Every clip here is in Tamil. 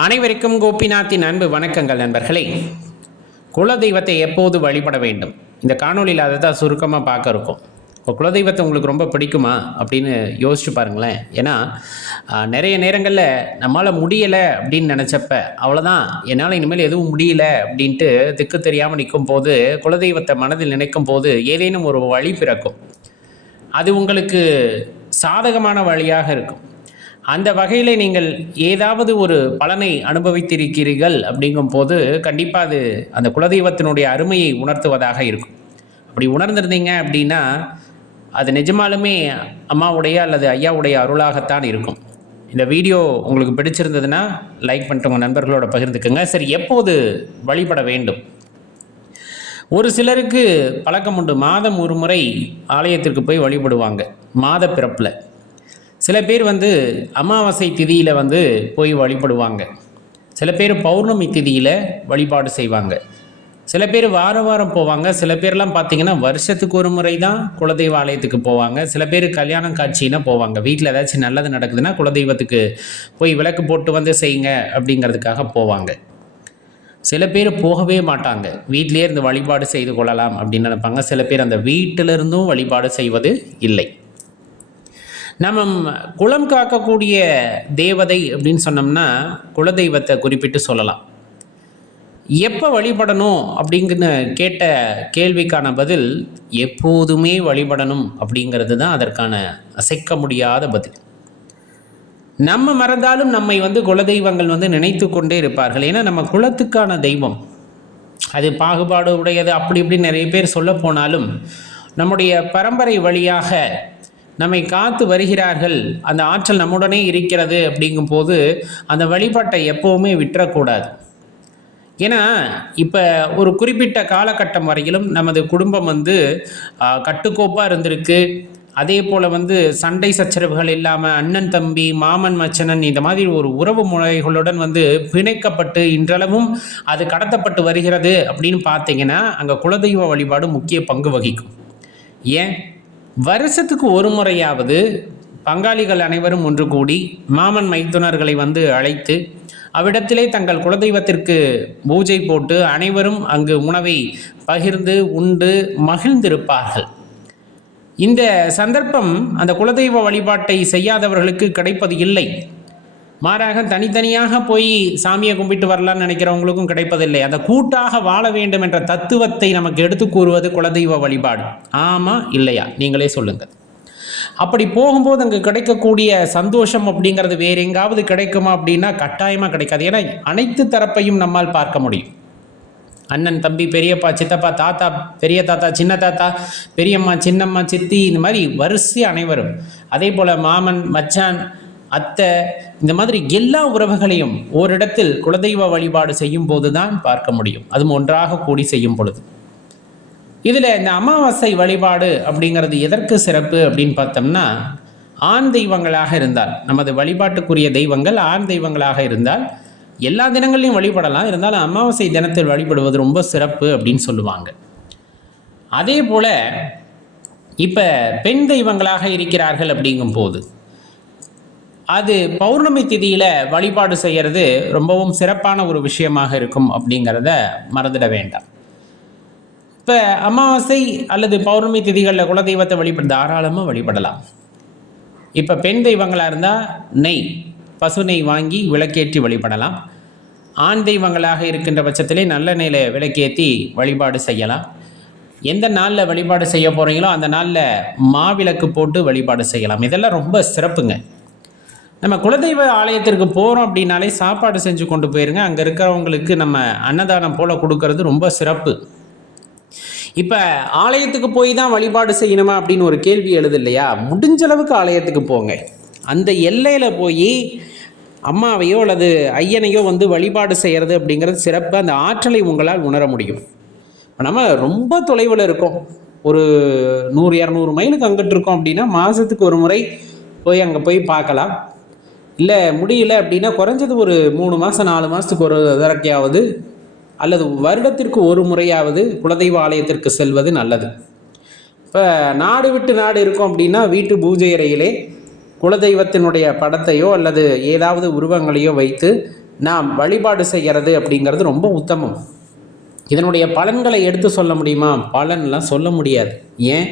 அனைவருக்கும் கோபிநாத்தின் அன்பு வணக்கங்கள் நண்பர்களே. குலதெய்வத்தை எப்போது வழிபட வேண்டும்? இந்த காணொலியில் அதை தான் சுருக்கமாக பார்க்க இருக்கும். இப்போ குலதெய்வத்தை உங்களுக்கு ரொம்ப பிடிக்குமா? அப்படின்னு யோசிச்சு பாருங்களேன். ஏன்னா நிறைய நேரங்களில் நம்மளால் முடியலை அப்படின்னு நினச்சப்ப அவ்வளோதான் என்னால் இனிமேல் எதுவும் முடியல அப்படின்ட்டு திக்கு தெரியாமல் நிற்கும் போது குலதெய்வத்தை மனதில் நினைக்கும் போது ஏதேனும் ஒரு வழி பிறக்கும். அது உங்களுக்கு சாதகமான வழியாக இருக்கும். அந்த வகையில் நீங்கள் ஏதாவது ஒரு பலனை அனுபவித்திருக்கிறீர்கள் அப்படிங்கும் போது கண்டிப்பாக அது அந்த குலதெய்வத்தினுடைய அருமையை உணர்த்துவதாக இருக்கும். அப்படி உணர்ந்திருந்தீங்க அப்படின்னா அது நிஜமாலுமே அம்மாவுடைய அல்லது ஐயாவுடைய அருளாகத்தான் இருக்கும். இந்த வீடியோ உங்களுக்கு பிடிச்சிருந்ததுன்னா லைக் பண்ணிட்டு உங்கள் நண்பர்களோட பகிர்ந்துக்குங்க. சரி எப்போது வழிபட வேண்டும்? ஒரு சிலருக்கு பழக்கம் உண்டு. மாதம் ஒரு முறை ஆலயத்திற்கு போய் வழிபடுவாங்க. மாத பிறப்பில். சில பேர் வந்து அமாவாசை திதியில் வந்து போய் வழிபடுவாங்க. சில பேர் பௌர்ணமி திதியில் வழிபாடு செய்வாங்க. சில பேர் வார வாரம் போவாங்க. சில பேர்லாம் பார்த்தீங்கன்னா வருஷத்துக்கு ஒரு முறை தான் குலதெய்வ ஆலயத்துக்கு போவாங்க. சில பேர் கல்யாணம் காட்சின்னா போவாங்க. வீட்டில் ஏதாச்சும் நல்லது நடக்குதுன்னா குலதெய்வத்துக்கு போய் விளக்கு போட்டு வந்து செய்யுங்க அப்படிங்கிறதுக்காக போவாங்க. சில பேர் போகவே மாட்டாங்க. வீட்டிலேயே இருந்து வழிபாடு செய்து கொள்ளலாம் அப்படின்னு நினைப்பாங்க. சில பேர் அந்த வீட்டிலிருந்தும் வழிபாடு செய்வது இல்லை. நம்ம குலம் காக்கக்கூடிய தேவதை அப்படின்னு சொன்னோம்னா குலதெய்வத்தை குறிப்பிட்டு சொல்லலாம். எப்போ வழிபடணும் அப்படிங்கன்னு கேட்ட கேள்விக்கான பதில் எப்போதுமே வழிபடணும் அப்படிங்கிறது தான் அதற்கான அசைக்க முடியாத பதில். நம்ம மறந்தாலும் நம்மை வந்து குலதெய்வங்கள் வந்து நினைத்து கொண்டே இருப்பார்கள். ஏன்னா நம்ம குலத்துக்கான தெய்வம். அது பாகுபாடு உடையது அப்படி இப்படி நிறைய பேர் சொல்ல போனாலும் நம்முடைய பரம்பரை வழியாக நம்மை காத்து வருகிறார்கள். அந்த ஆற்றல் நம்முடனே இருக்கிறது அப்படிங்கும்போது அந்த வழிபாட்டை எப்போவுமே விட்டுறக்கூடாது. ஏன்னா இப்போ ஒரு குறிப்பிட்ட காலகட்டம் வரையிலும் நமது குடும்பம் வந்து கட்டுக்கோப்பாக இருந்திருக்கு. அதே போல் வந்து சண்டை சச்சரவுகள் இல்லாமல் அண்ணன் தம்பி மாமன் மச்சனன் இந்த மாதிரி ஒரு உறவு முறைகளுடன் வந்து பிணைக்கப்பட்டு இன்றளவும் அது கடத்தப்பட்டு வருகிறது அப்படின்னு பார்த்தீங்கன்னா அங்கே குலதெய்வ வழிபாடு முக்கிய பங்கு வகிக்கும். ஏன்? வருஷத்துக்கு ஒரு முறையாவது பங்காளிகள் அனைவரும் ஒன்று கூடி மாமன் மைத்துனர்களை வந்து அழைத்து அவ்விடத்திலே தங்கள் குலதெய்வத்திற்கு பூஜை போட்டு அனைவரும் அங்கு உணவை பகிர்ந்து உண்டு மகிழ்ந்திருப்பார்கள். இந்த சந்தர்ப்பம் அந்த குலதெய்வ வழிபாட்டை செய்யாதவர்களுக்கு கிடைப்பது இல்லை. மாறாக தனித்தனியாக போய் சாமியை கும்பிட்டு வரலாம்னு நினைக்கிறவங்களுக்கும் கிடைப்பதில்லை. அந்த கூட்டாக வாழ வேண்டும் என்ற தத்துவத்தை நமக்கு எடுத்து கூறுவது குலதெய்வ வழிபாடு. ஆமா இல்லையா? நீங்களே சொல்லுங்கள். அப்படி போகும்போது அங்கே கிடைக்கக்கூடிய சந்தோஷம் அப்படிங்கிறது வேற எங்காவது கிடைக்குமா அப்படின்னா கட்டாயமாக கிடைக்காது. ஏன்னா அனைத்து தரப்பையும் நம்மால் பார்க்க முடியும். அண்ணன் தம்பி பெரியப்பா சித்தப்பா தாத்தா பெரிய தாத்தா சின்ன தாத்தா பெரியம்மா சின்னம்மா சித்தி இந்த மாதிரி வரிசை அனைவரும். அதே போல் மாமன் மச்சான் அத்தை இந்த மாதிரி எல்லா உறவுகளையும் ஓரிடத்தில் குலதெய்வ வழிபாடு செய்யும் போது தான் பார்க்க முடியும். அதுவும் ஒன்றாக கூடி செய்யும் பொழுது. இதில் இந்த அமாவாசை வழிபாடு அப்படிங்கிறது எதற்கு சிறப்பு அப்படின்னு பார்த்தோம்னா ஆண் தெய்வங்களாக இருந்தால் நமது வழிபாட்டுக்குரிய தெய்வங்கள் ஆண் தெய்வங்களாக இருந்தால் எல்லா தினங்களையும் வழிபடலாம். இருந்தாலும் அமாவாசை தினத்தில் வழிபடுவது ரொம்ப சிறப்பு அப்படின்னு சொல்லுவாங்க. அதே போல் இப்போ பெண் தெய்வங்களாக இருக்கிறார்கள் அப்படிங்கும்போது அது பௌர்ணமி திதியில் வழிபாடு செய்கிறது ரொம்பவும் சிறப்பான ஒரு விஷயமாக இருக்கும் அப்படிங்கிறத மறந்துட வேண்டாம். இப்போ அமாவாசை அல்லது பௌர்ணமி திதிகளில் குலதெய்வத்தை வழிபட தாராளமாக வழிபடலாம். இப்போ பெண் தெய்வங்களாக இருந்தால் நெய் பசு நெய் வாங்கி விளக்கேற்றி வழிபடலாம். ஆண் தெய்வங்களாக இருக்கின்ற பட்சத்திலே நல்ல நெய்யில் விளக்கேற்றி வழிபாடு செய்யலாம். எந்த நாளில் வழிபாடு செய்ய போகிறீங்களோ அந்த நாளில் மாவிளக்கு போட்டு வழிபாடு செய்யலாம். இதெல்லாம் ரொம்ப சிறப்புங்க. நம்ம குலதெய்வ ஆலயத்திற்கு போகிறோம் அப்படின்னாலே சாப்பாடு செஞ்சு கொண்டு போயிருங்க. அங்கே இருக்கிறவங்களுக்கு நம்ம அன்னதானம் போல் கொடுக்கறது ரொம்ப சிறப்பு. இப்போ ஆலயத்துக்கு போய் தான் வழிபாடு செய்யணுமா அப்படின்னு ஒரு கேள்வி எழுது இல்லையா? முடிஞ்ச அளவுக்கு ஆலயத்துக்கு போங்க. அந்த எல்லையில் போய் அம்மாவையோ அல்லது ஐயனையோ வந்து வழிபாடு செய்கிறது அப்படிங்கிறது சிறப்பு. அந்த ஆற்றலை உங்களால் உணர முடியும். இப்போ நம்ம ரொம்ப தொலைவில் இருக்கோம். ஒரு நூறு இரநூறு மைலுக்கு அங்கிட்டு இருக்கோம் அப்படின்னா மாதத்துக்கு ஒரு முறை போய் அங்கே போய் பார்க்கலாம். இல்லை முடியல அப்படின்னா குறைஞ்சது ஒரு மூணு மாதம் நாலு மாதத்துக்கு ஒரு தடக்கையாவது அல்லது வருடத்திற்கு ஒரு முறையாவது குலதெய்வ ஆலயத்திற்கு செல்வது நல்லது. இப்போ நாடு விட்டு நாடு இருக்கோம் அப்படின்னா வீட்டு பூஜை அறையிலே குலதெய்வத்தினுடைய படத்தையோ அல்லது ஏதாவது உருவங்களையோ வைத்து நாம் வழிபாடு செய்கிறது அப்படிங்கிறது ரொம்ப உத்தமம். இதனுடைய பலன்களை எடுத்து சொல்ல முடியுமா? பலன்லாம் சொல்ல முடியாது. ஏன்?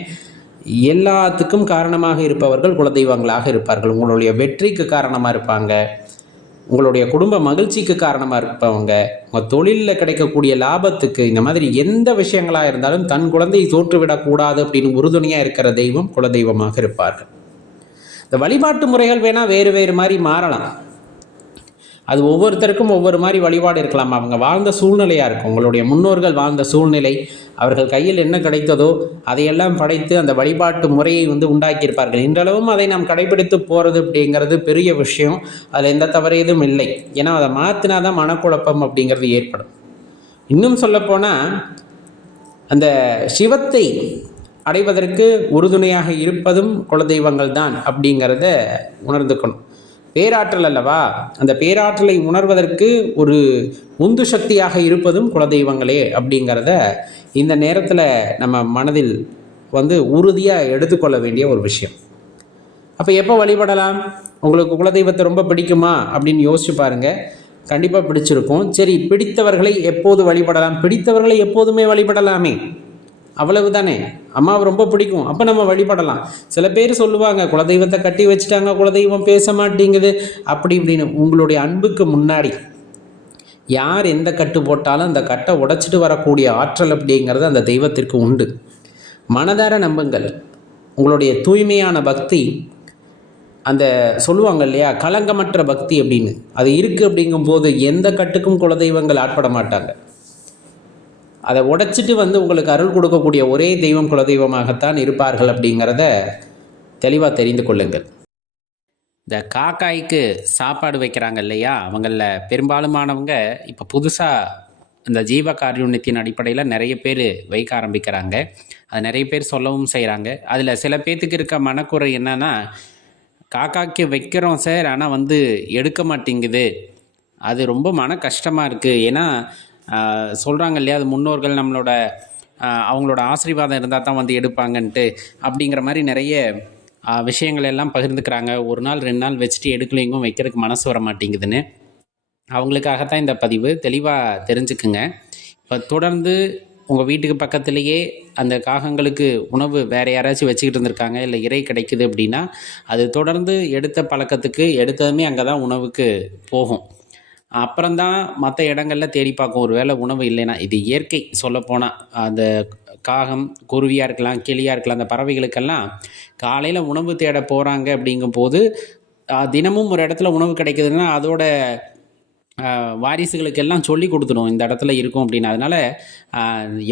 எல்லாத்துக்கும் காரணமாக இருப்பவர்கள் குலதெய்வங்களாக இருப்பார்கள். உங்களுடைய வெற்றிக்கு காரணமாக இருப்பாங்க. உங்களுடைய குடும்ப மகிழ்ச்சிக்கு காரணமாக இருப்பவங்க. உங்கள் தொழிலில் கிடைக்கக்கூடிய லாபத்துக்கு இந்த மாதிரி எந்த விஷயங்களாக இருந்தாலும் தன் குழந்தையை தோற்றுவிடக்கூடாது அப்படின்னு உறுதுணையாக இருக்கிற தெய்வம் குலதெய்வமாக இருப்பார்கள். இந்த வழிபாட்டு முறைகள் வேணால் வேறு வேறு மாதிரி மாறலாம். அது ஒவ்வொருத்தருக்கும் ஒவ்வொரு மாதிரி வழிபாடு இருக்கலாம். அவங்க வாழ்ந்த சூழ்நிலையாக இருக்கும். உங்களுடைய முன்னோர்கள் வாழ்ந்த சூழ்நிலை அவர்கள் கையில் என்ன கிடைத்ததோ அதையெல்லாம் படைத்து அந்த வழிபாட்டு முறையை வந்து உண்டாக்கியிருப்பார்கள். இன்றளவும் அதை நாம் கடைபிடித்து போகிறது அப்படிங்கிறது பெரிய விஷயம். அதில் எந்த தவறியதும் இல்லை. ஏன்னா அதை மாற்றினா தான் மனக்குழப்பம் அப்படிங்கிறது ஏற்படும். இன்னும் சொல்லப்போனால் அந்த சிவத்தை அடைவதற்கு உறுதுணையாக இருப்பதும் குலதெய்வங்கள் தான் அப்படிங்கிறத உணர்ந்துக்கணும். பேராற்றல் அல்லவா? அந்த பேராற்றலை உணர்வதற்கு ஒரு உந்து சக்தியாக இருப்பதும் குலதெய்வங்களே அப்படிங்கிறத இந்த நேரத்தில் நம்ம மனதில் வந்து உறுதியாக எடுத்துக்கொள்ள வேண்டிய ஒரு விஷயம். அப்போ எப்போ வழிபடலாம்? உங்களுக்கு குலதெய்வத்தை ரொம்ப பிடிக்குமா? அப்படின்னு யோசிச்சு பாருங்கள் கண்டிப்பாக பிடிச்சிருக்கும். சரி பிடித்தவர்களை எப்போது வழிபடலாம்? பிடித்தவர்களை எப்போதுமே வழிபடலாமே. அவ்வளவு தானே அம்மாவை ரொம்ப பிடிக்கும். அப்போ நம்ம வழிபடலாம். சில பேர் சொல்லுவாங்க குலதெய்வத்தை கட்டி வச்சுட்டாங்க குலதெய்வம் பேச மாட்டேங்குது அப்படி இப்படின்னு. உங்களுடைய அன்புக்கு முன்னாடி யார் எந்த கட்டு போட்டாலும் அந்த கட்டை உடைச்சிட்டு வரக்கூடிய ஆற்றல் அப்படிங்கிறது அந்த தெய்வத்திற்கு உண்டு. மனதார நம்புங்கள். உங்களுடைய தூய்மையான பக்தி அந்த சொல்லுவாங்க இல்லையா களங்கமற்ற பக்தி அப்படின்னு. அது இருக்குது அப்படிங்கும்போது எந்த கட்டுக்கும் குலதெய்வங்கள் ஆட்பட மாட்டாங்க. அதை உடைச்சிட்டு வந்து உங்களுக்கு அருள் கொடுக்கக்கூடிய ஒரே தெய்வம் குலதெய்வமாகத்தான் இருப்பார்கள் அப்படிங்கிறத தெளிவாக தெரிந்து கொள்ளுங்கள். இந்த காக்காய்க்கு சாப்பாடு வைக்கிறாங்க இல்லையா? அவங்களில் பெரும்பாலுமானவங்க இப்போ புதுசாக இந்த ஜீவ காரியுண்யத்தின் அடிப்படையில் நிறைய பேர் வைக்க ஆரம்பிக்கிறாங்க. அது நிறைய பேர் சொல்லவும் செய்கிறாங்க அதில் சில பேர்த்துக்கு இருக்க மனக்குறை என்னென்னா காக்காய்க்கு வைக்கிறோம் சார் ஆனால் வந்து எடுக்க மாட்டேங்குது. அது ரொம்ப மன கஷ்டமாக இருக்குது ஏன்னா சொல்கிறாங்க இல்லையா? அது முன்னோர்கள் நம்மளோட அவங்களோட ஆசீர்வாதம் இருந்தால் தான் வந்து எடுப்பாங்கன்ட்டு அப்படிங்கிற மாதிரி நிறைய விஷயங்கள் எல்லாம் பகிர்ந்துக்கிறாங்க. ஒரு நாள் ரெண்டு நாள் வச்சுட்டு எடுக்கலைங்கும் வைக்கிறதுக்கு மனசு வர மாட்டேங்குதுன்னு. அவங்களுக்காகத்தான் இந்த பதிவு. தெளிவாக தெரிஞ்சுக்குங்க. இப்போ தொடர்ந்து உங்கள் வீட்டுக்கு பக்கத்துலேயே அந்த காகங்களுக்கு உணவு வேறு யாராச்சும் வச்சுக்கிட்டு இருந்திருக்காங்க இல்லை இறை கிடைக்குது அப்படின்னா அது தொடர்ந்து எடுத்த பழக்கத்துக்கு எடுத்ததுமே அங்கே தான் உணவுக்கு போகும். அப்புறம்தான் மற்ற இடங்களில் தேடி பார்க்கும். ஒரு வேளை உணவு இல்லைன்னா இது இயற்கை சொல்லப்போனால் அந்த காகம் குருவியாக இருக்கலாம் கிளியாக இருக்கலாம் அந்த பறவைகளுக்கெல்லாம் காலையில் உணவு தேட போகிறாங்க அப்படிங்கும்போது தினமும் ஒரு இடத்துல உணவு கிடைக்குதுன்னா அதோட வாரிசுகளுக்கெல்லாம் சொல்லி கொடுத்துடும் இந்த இடத்துல இருக்கும் அப்படின்னு. அதனால்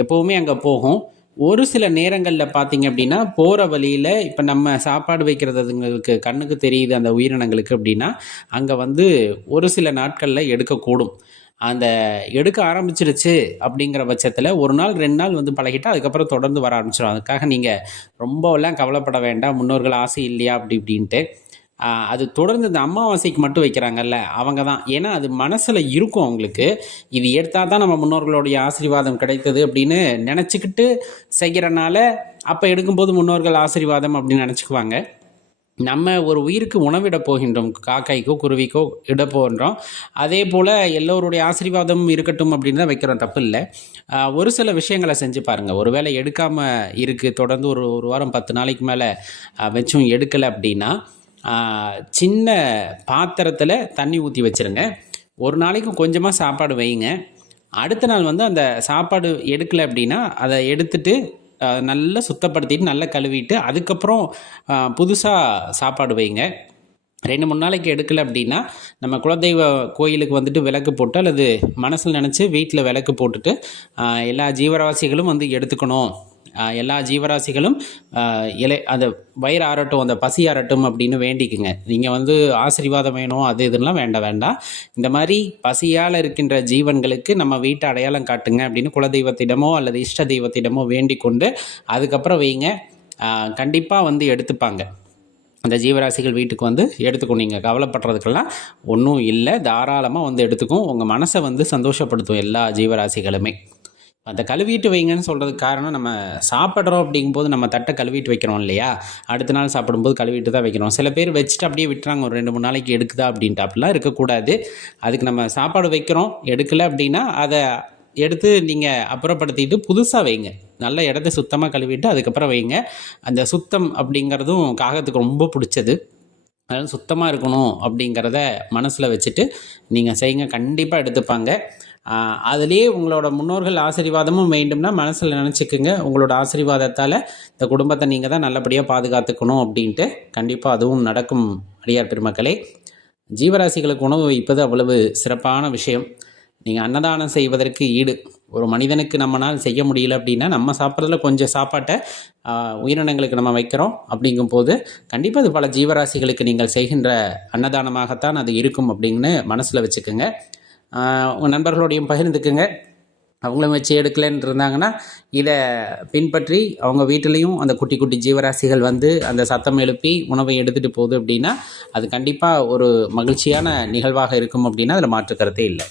எப்போவுமே அங்கே போகும். ஒரு சில நேரங்களில் பார்த்தீங்க அப்படின்னா போகிற வழியில் இப்போ நம்ம சாப்பாடு வைக்கிறதுங்களுக்கு கண்ணுக்கு தெரியுது அந்த உயிரினங்களுக்கு அப்படின்னா அங்கே வந்து ஒரு சில நாட்களில் எடுக்கக்கூடும் அந்த எடுக்க ஆரம்பிச்சிருச்சு அப்படிங்கிற பட்சத்தில் ஒரு நாள் ரெண்டு நாள் வந்து பழகிட்டா அதுக்கப்புறம் தொடர்ந்து வர ஆரம்பிச்சிடும் அதுக்காக நீங்கள் ரொம்பலாம் கவலைப்பட வேண்டாம். முன்னோர்கள் ஆசை இல்லையா? அப்படி இப்படின்ட்டு. அது தொடர்ந்து இந்த அமாவாசைக்கு மட்டும் வைக்கிறாங்கல்ல அவங்க தான் ஏன்னா அது மனசில் இருக்கும் அவங்களுக்கு. இது எடுத்தால் தான் நம்ம முன்னோர்களுடைய ஆசீர்வாதம் கிடைத்தது அப்படின்னு நினச்சிக்கிட்டு செய்கிறனால அப்போ எடுக்கும்போது முன்னோர்கள் ஆசீர்வாதம் அப்படின்னு நினச்சிக்குவாங்க. நம்ம ஒரு உயிருக்கு உணவிட போகின்றோம் காக்காய்க்கோ குருவிக்கோ இட போகின்றோம். அதே போல் எல்லோருடைய ஆசீர்வாதம் இருக்கட்டும் அப்படின்னு தான் வைக்கிறோம் தப்பு இல்லை. ஒரு சில விஷயங்களை செஞ்சு பாருங்கள் ஒரு வேளை எடுக்காமல் இருக்குது தொடர்ந்து ஒரு ஒரு வாரம் பத்து நாளைக்கு மேலே வச்சும் எடுக்கலை அப்படின்னா சின்ன பாத்திரத்தில் தண்ணி ஊற்றி வச்சுருங்க. ஒரு நாளைக்கு கொஞ்சமாக சாப்பாடு வைங்க அடுத்த நாள் வந்து அந்த சாப்பாடு எடுக்கலை அப்படின்னா அதை எடுத்துட்டு நல்லா சுத்தப்படுத்திட்டு நல்லா கழுவிட்டு அதுக்கப்புறம் புதுசாக சாப்பாடு வைங்க ரெண்டு மூணு நாளைக்கு எடுக்கலை அப்படின்னா நம்ம குலதெய்வ கோயிலுக்கு வந்துட்டு விளக்கு போட்டு அல்லது மனசில் நினச்சி வீட்டில் விளக்கு போட்டுட்டு எல்லா ஜீவராசிகளும் வந்து எடுத்துக்கணும். எல்லா ஜீவராசிகளும் இலை அந்த வயிறு ஆறட்டும் அந்த பசி ஆறட்டும் அப்படின்னு வேண்டிக்குங்க. நீங்கள் வந்து ஆசீர்வாதம் வேணும் அது இதெல்லாம் வேண்டாம் வேண்டாம் இந்த மாதிரி பசியால் இருக்கின்ற ஜீவன்களுக்கு நம்ம வீட்டை அடையாளம் காட்டுங்க அப்படின்னு குலதெய்வத்திடமோ அல்லது இஷ்ட தெய்வத்திடமோ வேண்டிக் கொண்டு அதுக்கப்புறம் வைங்க. கண்டிப்பாக வந்து எடுத்துப்பாங்க. அந்த ஜீவராசிகள் வீட்டுக்கு வந்து எடுத்துக்கும். நீங்கள் கவலைப்படுறதுக்கெல்லாம் ஒன்றும் இல்லை. தாராளமாக வந்து எடுத்துக்கும். உங்கள் மனசை வந்து சந்தோஷப்படுத்தும் எல்லா ஜீவராசிகளுமே. அந்த கழுவிட்டு வைங்கன்னு சொல்கிறதுக்கு காரணம் நம்ம சாப்பிட்றோம் அப்படிங்கும்போது நம்ம தட்டை கழுவிட்டு வைக்கிறோம் இல்லையா? அடுத்த நாள் சாப்பிடும்போது கழுவிட்டு தான் வைக்கிறோம். சில பேர் வச்சுட்டு அப்படியே விட்டுறாங்க. ஒரு ரெண்டு மூணு நாளைக்கு எடுக்குதா அப்படின்ட்டு அப்படிலாம் இருக்கக்கூடாது. அதுக்கு நம்ம சாப்பாடு வைக்கிறோம். எடுக்கலை அப்படின்னா அதை எடுத்து நீங்கள் அப்புறப்படுத்திட்டு புதுசாக வைங்க. நல்ல இடத்த சுத்தமாக கழுவிட்டு அதுக்கப்புறம் வைங்க. அந்த சுத்தம் அப்படிங்கிறதும் காகத்துக்கு ரொம்ப பிடிச்சது. அதனால் சுத்தமாக இருக்கணும் அப்படிங்கிறத மனசில் வச்சுட்டு நீங்கள் செய்யுங்க கண்டிப்பாக எடுத்துப்பாங்க. அதுலேயே உங்களோட முன்னோர்கள் ஆசீர்வாதமும் வேண்டும்னா மனசில் நினச்சிக்கோங்க. உங்களோட ஆசீர்வாதத்தால் இந்த குடும்பத்தை நீங்கள் தான் நல்லபடியாக பாதுகாத்துக்கணும் அப்படின்ட்டு கண்டிப்பாக அதுவும் நடக்கும் அடியார் பெருமக்களே. ஜீவராசிகளுக்கு உணவு வைப்பது அவ்வளவு சிறப்பான விஷயம். நீங்கள் அன்னதானம் செய்வதற்கு ஈடு. ஒரு மனிதனுக்கு நம்மனால் செய்ய முடியல அப்படின்னா நம்ம சாப்பிட்றதுல கொஞ்சம் சாப்பாட்டை உயிரினங்களுக்கு நம்ம வைக்கிறோம் அப்படிங்கும்போது கண்டிப்பாக அது பல ஜீவராசிகளுக்கு நீங்கள் செய்கின்ற அன்னதானமாகத்தான் அது இருக்கும் அப்படின்னு மனசில் வச்சுக்கோங்க. உங்கள் நண்பர்களோடையும் பகிர்ந்துக்குங்க. அவங்களும் வச்சு எடுக்கலன்னு இருந்தாங்கன்னா இதை பின்பற்றி அவங்க வீட்டிலையும் அந்த குட்டி குட்டி ஜீவராசிகள் வந்து அந்த சத்தம் எழுப்பி உணவை எடுத்துகிட்டு போகுது அப்படின்னா அது கண்டிப்பாக ஒரு மகிழ்ச்சியான நிகழ்வாக இருக்கும் அப்படின்னா அதில் மாற்று கருத்தே இல்லை.